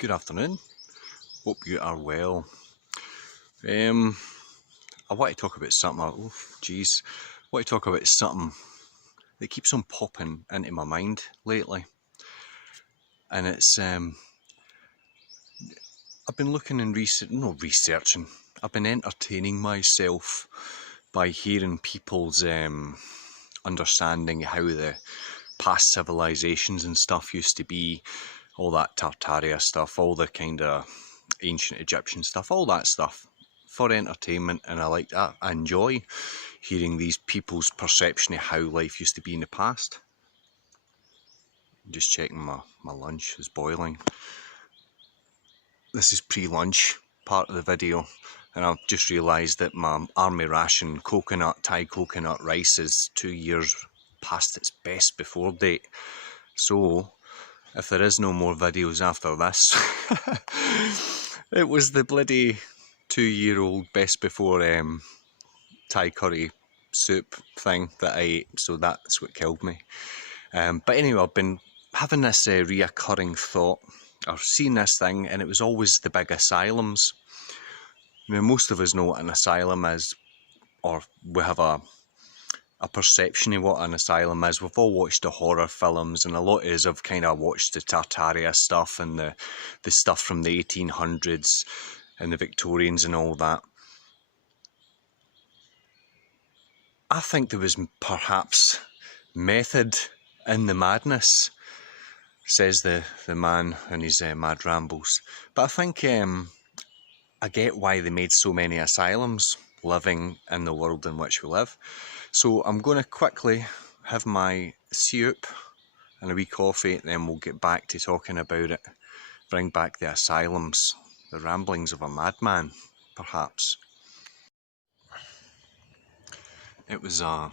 Good afternoon. Hope you are well. I want to talk about something. I want to talk about something that keeps on popping into my mind lately, and it's I've been looking and researching. I've been entertaining myself by hearing people's understanding how the past civilizations and stuff used to be, all that Tartaria stuff, all the kind of ancient Egyptian stuff, all that stuff for entertainment, and I like that. I enjoy hearing these people's perception of how life used to be in the past. I'm just checking my lunch is boiling. This is pre-lunch part of the video, and I've just realised that my army ration Thai coconut rice is 2 years past its best before date. So if there is no more videos after this, it was the bloody 2-year-old best before Thai curry soup thing that I ate, so that's what killed me. But anyway, I've been having this reoccurring thought, or seen this thing, and it was always the big asylums. Now, most of us know what an asylum is, or we have a perception of what an asylum is. We've all watched the horror films, and a lot of us have kind of watched the Tartaria stuff and the stuff from the 1800s and the Victorians and all that. I think there was perhaps method in the madness, says the man in his mad rambles. But I think I get why they made so many asylums living in the world in which we live. So I'm going to quickly have my soup and a wee coffee, and then we'll get back to talking about it. Bring back the asylums, the ramblings of a madman, perhaps. It was a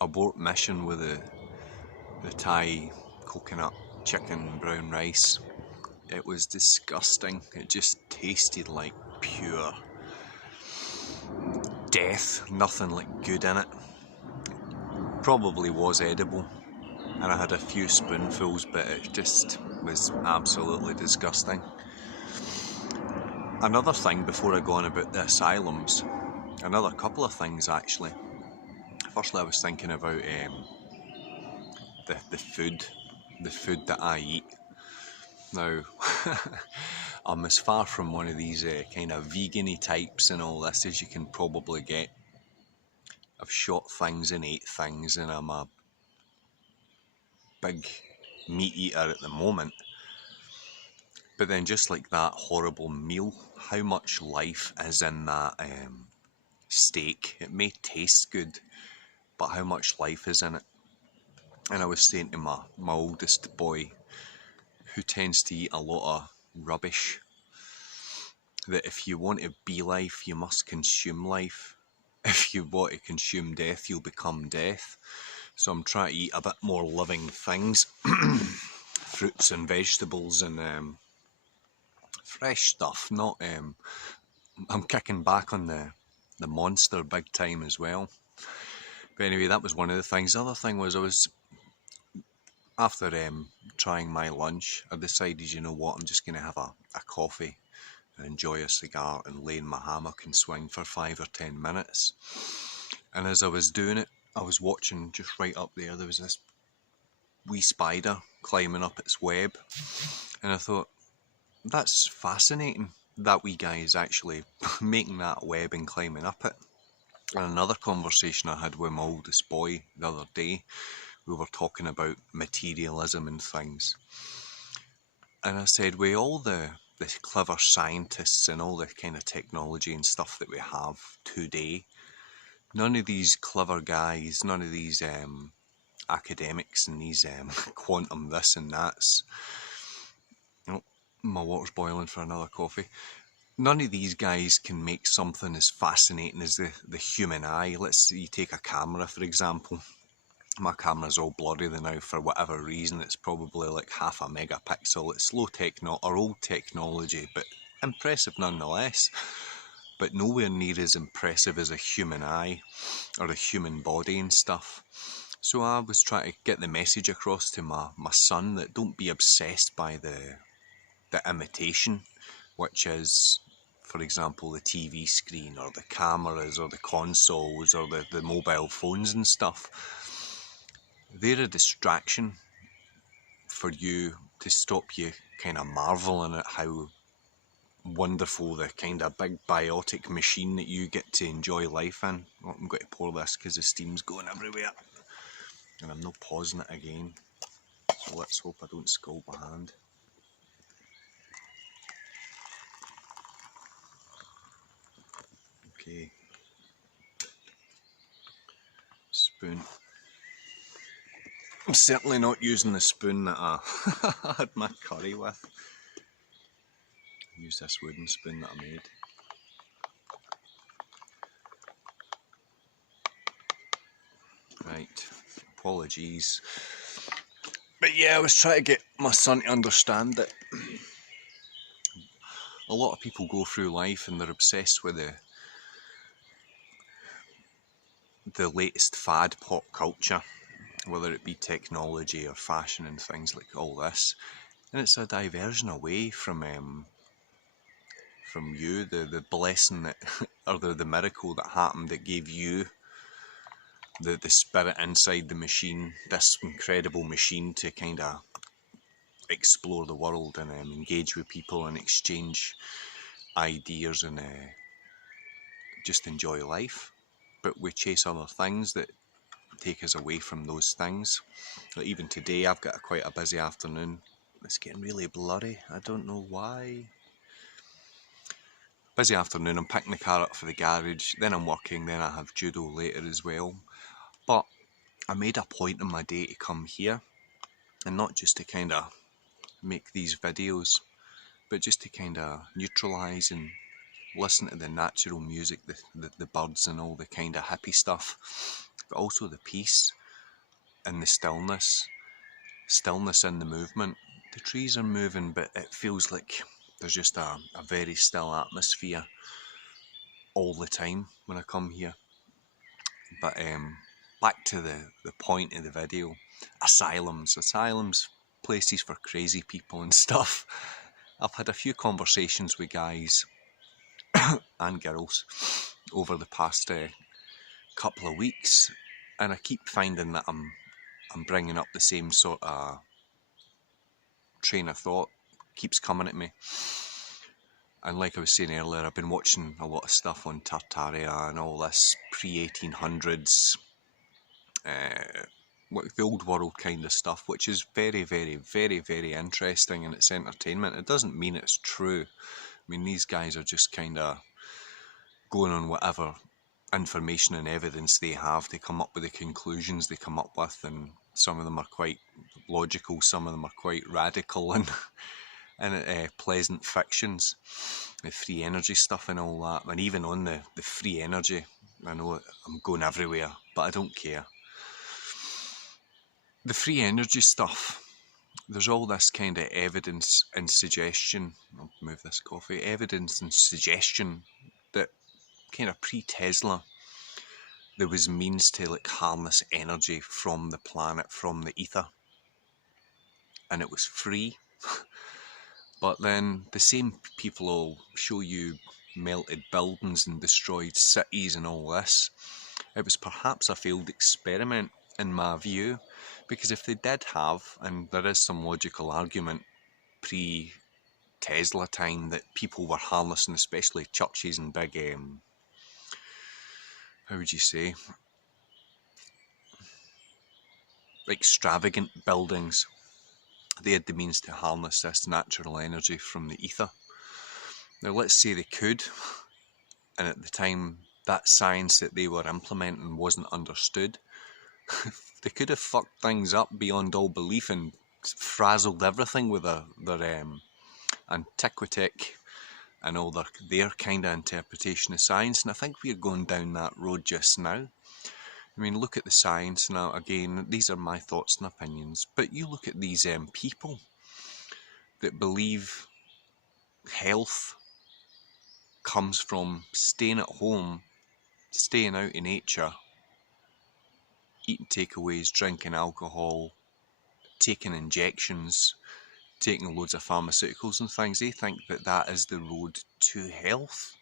abort mission with the Thai coconut chicken brown rice. It was disgusting. It just tasted like pure death. Nothing like good in it. Probably was edible, and I had a few spoonfuls, but it just was absolutely disgusting. Another thing before I go on about the asylums, another couple of things actually. Firstly, I was thinking about the food that I eat. Now, I'm as far from one of these kind of vegan-y types and all this as you can probably get. I've shot things and ate things, and I'm a big meat eater at the moment. But then just like that horrible meal, how much life is in that steak? It may taste good, but how much life is in it? And I was saying to my oldest boy, who tends to eat a lot of rubbish, that if you want to be life, you must consume life. If you want to consume death, you'll become death. So I'm trying to eat a bit more living things, fruits and vegetables and fresh stuff. Not I'm kicking back on the monster big time as well. But anyway, that was one of the things. The other thing was, I was after trying my lunch, I decided, you know what, I'm just going to have a coffee and enjoy a cigar and lay in my hammock and swing for 5 or 10 minutes. And as I was doing it, I was watching just right up there was this wee spider climbing up its web, and I thought, that's fascinating. That wee guy is actually making that web and climbing up it. And another conversation I had with my oldest boy the other day, we were talking about materialism and things. And I said, with all the clever scientists and all the kind of technology and stuff that we have today, none of these clever guys, none of these academics and these quantum this and that's, oh, my water's boiling for another coffee. None of these guys can make something as fascinating as the human eye. Let's say you take a camera, for example. My camera's all blurry now for whatever reason. It's probably like 0.5 megapixel. It's low techno or old technology, but impressive nonetheless. But nowhere near as impressive as a human eye or a human body and stuff. So I was trying to get the message across to my son that don't be obsessed by the the imitation, which is, for example, the TV screen or the cameras or the consoles or the mobile phones and stuff. They're a distraction for you to stop you kind of marveling at how wonderful the kind of big biotic machine that you get to enjoy life in. Oh, I'm going to pour this because the steam's going everywhere. And I'm not pausing it again. So let's hope I don't scald my hand. Okay. Spoon. I'm certainly not using the spoon that I had my curry with. Use this wooden spoon that I made. Right, apologies. But yeah, I was trying to get my son to understand that a lot of people go through life and they're obsessed with the latest fad pop culture, whether it be technology or fashion and things like all this. And it's a diversion away from you, the blessing that, or the miracle that happened that gave you the spirit inside the machine, this incredible machine to kind of explore the world and engage with people and exchange ideas and just enjoy life. But we chase other things that take us away from those things. Like even today I've got quite a busy afternoon. It's getting really blurry, I don't know why. Busy afternoon, I'm picking the car up for the garage, then I'm working, then I have judo later as well. But I made a point in my day to come here, and not just to kind of make these videos, but just to kind of neutralise and listen to the natural music, the birds and all the kind of hippie stuff, but also the peace and the stillness in the movement. The trees are moving, but it feels like there's just a very still atmosphere all the time when I come here. But back to the point of the video, asylums, places for crazy people and stuff. I've had a few conversations with guys and girls over the past couple of weeks, and I keep finding that I'm bringing up the same sort of train of thought, keeps coming at me. And like I was saying earlier, I've been watching a lot of stuff on Tartaria and all this pre-1800s, the old world kind of stuff, which is very, very, very, very interesting, and it's entertainment. It doesn't mean it's true. I mean, these guys are just kind of going on whatever information and evidence they have to come up with the conclusions they come up with, and some of them are quite logical, some of them are quite radical and pleasant fictions, the free energy stuff and all that. And even on the free energy, I know I'm going everywhere, but I don't care. The free energy stuff, there's all this kind of evidence and suggestion, I'll move this coffee, evidence and suggestion that kind of pre-Tesla there was means to like harness energy from the planet, from the ether, and it was free. But then the same people will show you melted buildings and destroyed cities and all this. It was perhaps a failed experiment in my view, because if they did have, and there is some logical argument pre-Tesla time that people were harnessing, especially churches and big, how would you say, extravagant buildings, they had the means to harness this natural energy from the ether. Now let's say they could, and at the time that science that they were implementing wasn't understood. They could have fucked things up beyond all belief and frazzled everything with their antiquity and all their kind of interpretation of science. And I think we're going down that road just now. I mean, look at the science now. Again, these are my thoughts and opinions, but you look at these people that believe health comes from staying at home, staying out in nature, eating takeaways, drinking alcohol, taking injections taking loads of pharmaceuticals and things, they think that that is the road to health.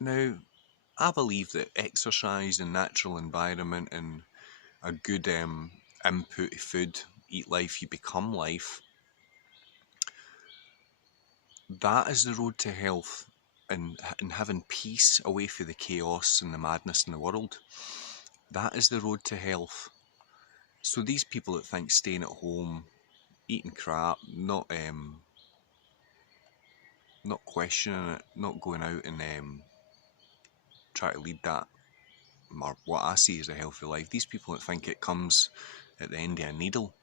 Now, I believe that exercise and natural environment and a good input of food, eat life, you become life, that is the road to health, and having peace away from the chaos and the madness in the world. That is the road to health. So these people that think staying at home, eating crap, not questioning it, not going out and try to lead that, or what I see as a healthy life, these people that think it comes at the end of a needle,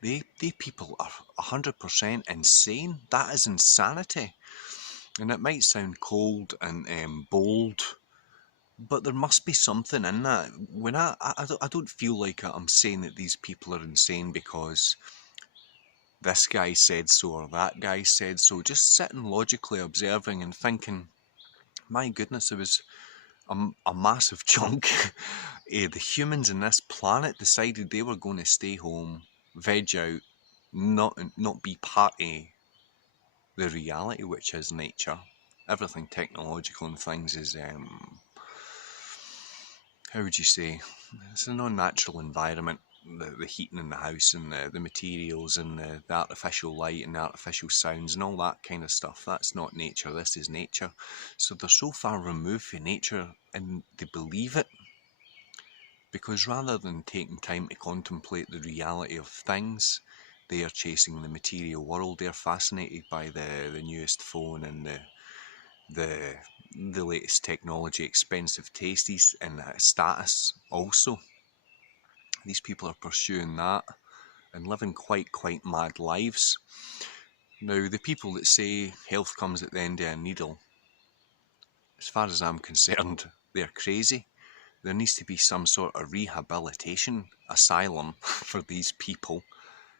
they people are 100% insane. That is insanity. And it might sound cold and bold, but there must be something in that. When I don't feel like I'm saying that these people are insane because this guy said so or that guy said so. Just sitting logically observing and thinking, my goodness, it was a massive chunk. The humans in this planet decided they were going to stay home, veg out, not be part of the reality, which is nature. Everything technological and things is how would you say, it's a non-natural environment. The heating in the house and the materials and the artificial light and the artificial sounds and all that kind of stuff, that's not nature. This is nature. So they're so far removed from nature and they believe it, because rather than taking time to contemplate the reality of things, they are chasing the material world. They're fascinated by the newest phone and the latest technology, expensive tastes, and status also. These people are pursuing that and living quite mad lives. Now, the people that say health comes at the end of a needle, as far as I'm concerned, they're crazy. There needs to be some sort of rehabilitation asylum for these people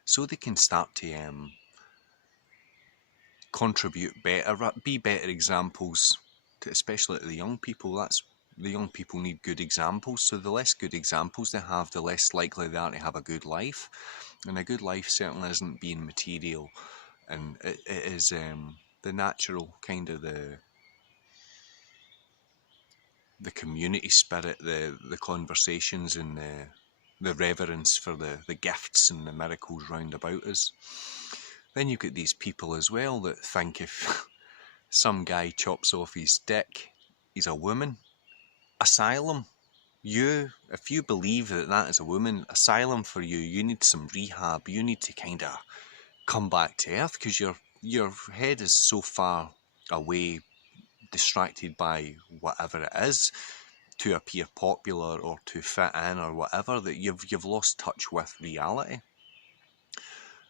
so they can start to contribute better, be better examples, especially to the young people. The young people need good examples, so the less good examples they have, the less likely they are to have a good life. And a good life certainly isn't being material, and it is the natural kind of the community spirit, the conversations and the reverence for the gifts and the miracles round about us. Then you get these people as well that think if some guy chops off his dick, he's a woman. Asylum. If you believe that that is a woman, asylum for you. You need some rehab. You need to kind of come back to earth because your head is so far away, distracted by whatever it is, to appear popular or to fit in or whatever, that you've lost touch with reality.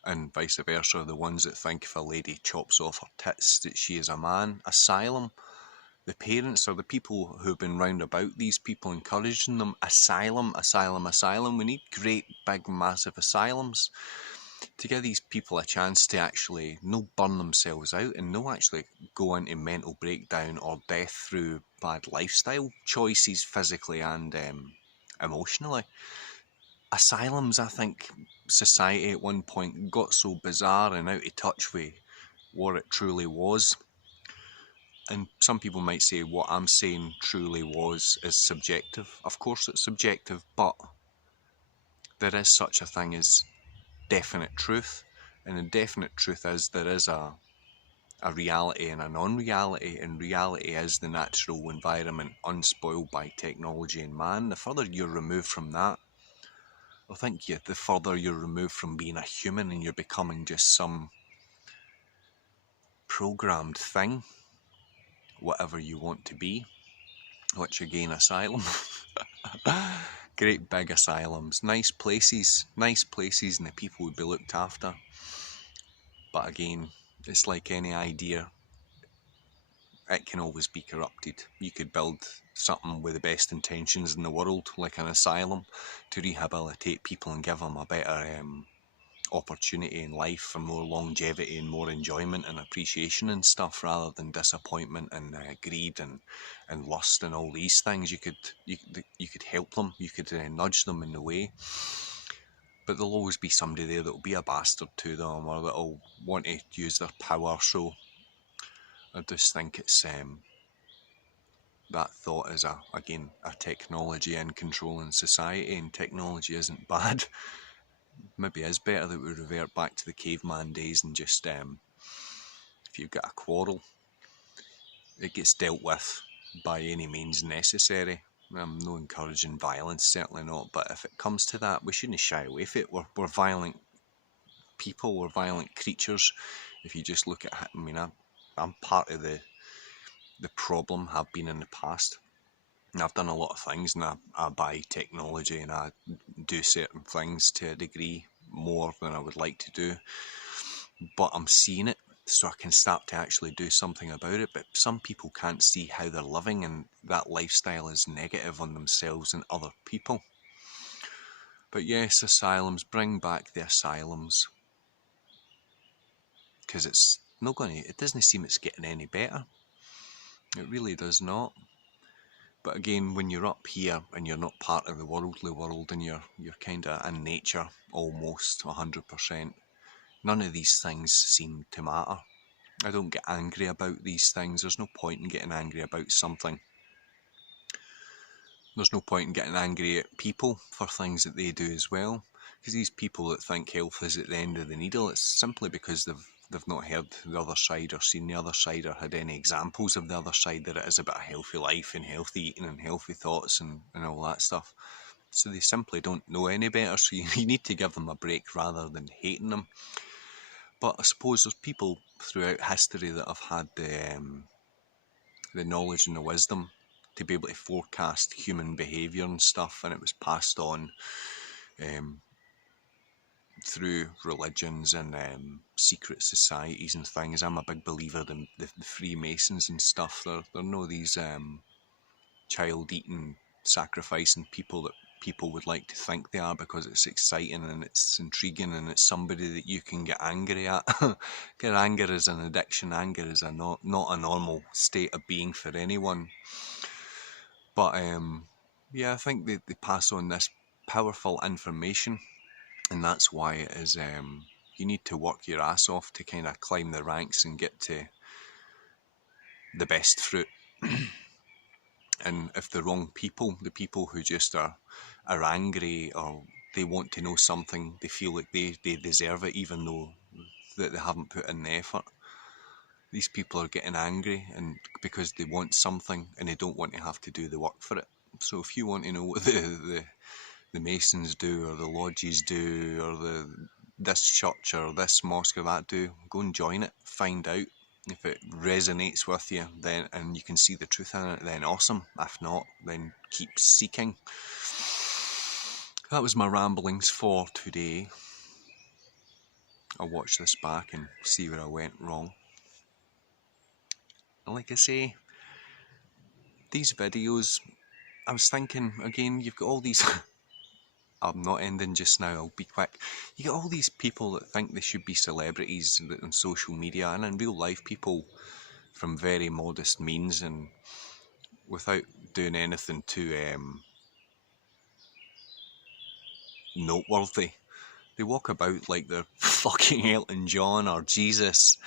And vice versa, the ones that think if a lady chops off her tits that she is a man. Asylum. The parents or the people who have been round about these people encouraging them, asylum, asylum, asylum. We need great, big, massive asylums to give these people a chance to actually no burn themselves out and no actually go into mental breakdown or death through bad lifestyle choices, physically and emotionally. Asylums, I think society at one point got so bizarre and out of touch with what it truly was. And some people might say what I'm saying truly was is subjective. Of course it's subjective, but there is such a thing as definite truth. And the definite truth is there is a reality and a non-reality, and reality is the natural environment unspoiled by technology and man. The further you're removed from that, I think the further you're removed from being a human and you're becoming just some programmed thing, whatever you want to be, which again, asylum. Great big asylums, nice places, and the people would be looked after. But again, it's like any idea, it can always be corrupted. You could build something with the best intentions in the world, like an asylum, to rehabilitate people and give them a better opportunity in life for more longevity and more enjoyment and appreciation and stuff, rather than disappointment and greed and lust and all these things. You could help them, you could nudge them in the way. But there'll always be somebody there that'll be a bastard to them, or that'll want to use their power. So I just think it's that thought is a technology in controlling society, and technology isn't bad. Maybe it is better that we revert back to the caveman days and just if you've got a quarrel, it gets dealt with by any means necessary. I'm not encouraging violence, certainly not, but if it comes to that, we shouldn't shy away from it. We're violent people, we're violent creatures. If you just look at, I mean, I'm part of the problem, have been in the past. And I've done a lot of things, and I buy technology, and I do certain things to a degree more than I would like to do. But I'm seeing it, so I can start to actually do something about it. But some people can't see how they're living, and that lifestyle is negative on themselves and other people. But yes, asylums, bring back the asylums, because it's not going to, it doesn't seem it's getting any better. It really does not. But again, when you're up here and you're not part of the worldly world, and you're kind of in nature almost 100%, none of these things seem to matter. I don't get angry about these things. There's no point in getting angry about something. There's no point in getting angry at people for things that they do as well. Because these people that think health is at the end of the needle, it's simply because they've not heard the other side, or seen the other side, or had any examples of the other side, that it is about a healthy life and healthy eating and healthy thoughts and all that stuff. So they simply don't know any better, so you need to give them a break rather than hating them. But I suppose there's people throughout history that have had the knowledge and the wisdom to be able to forecast human behaviour and stuff, and it was passed on through religions and secret societies and things. I'm a big believer in the Freemasons and stuff. They're no these child-eating, sacrificing people that people would like to think they are, because it's exciting and it's intriguing and it's somebody that you can get angry at. Get anger is an addiction. Anger is not a normal state of being for anyone. But yeah, I think they pass on this powerful information, and that's why it is you need to work your ass off to kind of climb the ranks and get to the best fruit. And if the wrong people, the people who just are angry, or they want to know something, they feel like they deserve it even though that they haven't put in the effort. These people are getting angry and because they want something and they don't want to have to do the work for it. So if you want to know what the Masons do, or the lodges do, or this church or this mosque or that do, go and join it, find out. If it resonates with you, then, and you can see the truth in it, then awesome. If not, then keep seeking. That was my ramblings for today. I'll watch this back and see where I went wrong. And like I say, these videos, I was thinking, again, you've got all these... I'm not ending just now, I'll be quick. You get all these people that think they should be celebrities on social media, and in real life, people from very modest means and without doing anything too noteworthy. They walk about like they're fucking Elton John or Jesus.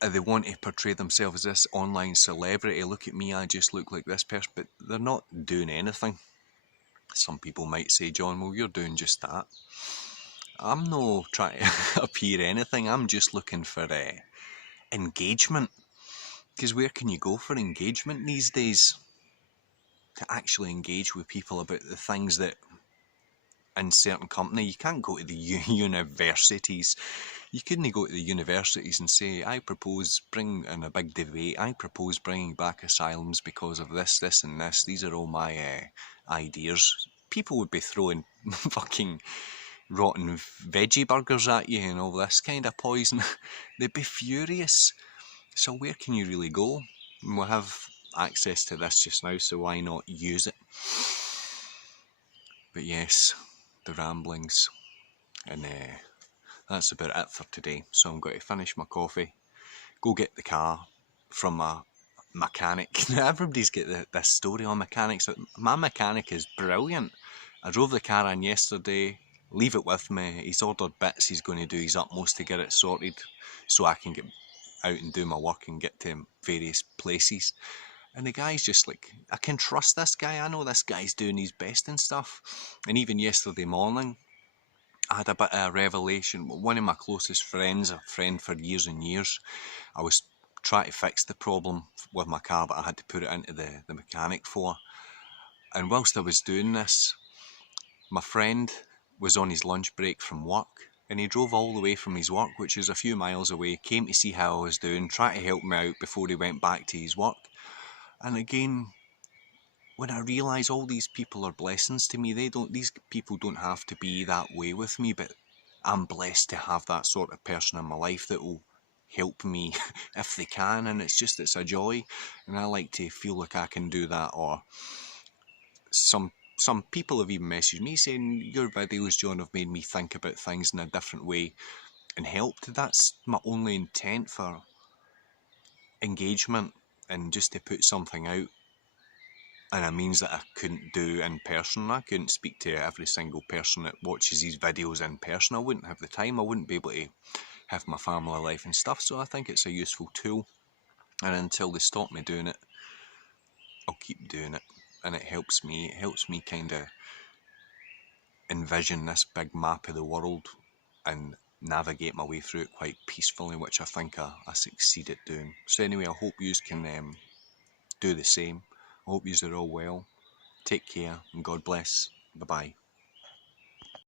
And they want to portray themselves as this online celebrity. Look at me, I just look like this person. But they're not doing anything. Some people might say, John, well, you're doing just that. I'm not trying to appear anything. I'm just looking for engagement. Because where can you go for engagement these days? To actually engage with people about the things that in certain company, you can't go to the universities. You couldn't go to the universities and say, I propose bring in a big debate. I propose bringing back asylums because of this, this and this. These are all my ideas. People would be throwing fucking rotten veggie burgers at you and all this kind of poison. They'd be furious. So where can you really go? We have access to this just now, so why not use it? But yes, the ramblings, and that's about it for today. So I'm going to finish my coffee, go get the car from a mechanic. Everybody's got this story on mechanics. My mechanic is brilliant. I drove the car in yesterday, leave it with me. He's ordered bits, he's going to do his utmost to get it sorted so I can get out and do my work and get to various places. And the guy's just like, I can trust this guy, I know this guy's doing his best and stuff. And even yesterday morning, I had a bit of a revelation. One of my closest friends, a friend for years and years, I was trying to fix the problem with my car, but I had to put it into the mechanic for. And whilst I was doing this, my friend was on his lunch break from work, and he drove all the way from his work, which is a few miles away, came to see how I was doing, try to help me out before he went back to his work. And again, when I realise all these people are blessings to me, these people don't have to be that way with me, but I'm blessed to have that sort of person in my life that will help me if they can, and it's a joy, and I like to feel like I can do that. Or some people have even messaged me saying, your videos, John, have made me think about things in a different way and helped. That's my only intent for engagement, and just to put something out. And it means that I couldn't do in person. I couldn't speak to every single person that watches these videos in person. I wouldn't have the time. I wouldn't be able to have my family life and stuff. So I think it's a useful tool. And until they stop me doing it, I'll keep doing it. And it helps me. It helps me kind of envision this big map of the world and navigate my way through it quite peacefully, which I think I succeed at doing. So anyway, I hope you can do the same. I hope you are all well. Take care and God bless. Bye bye.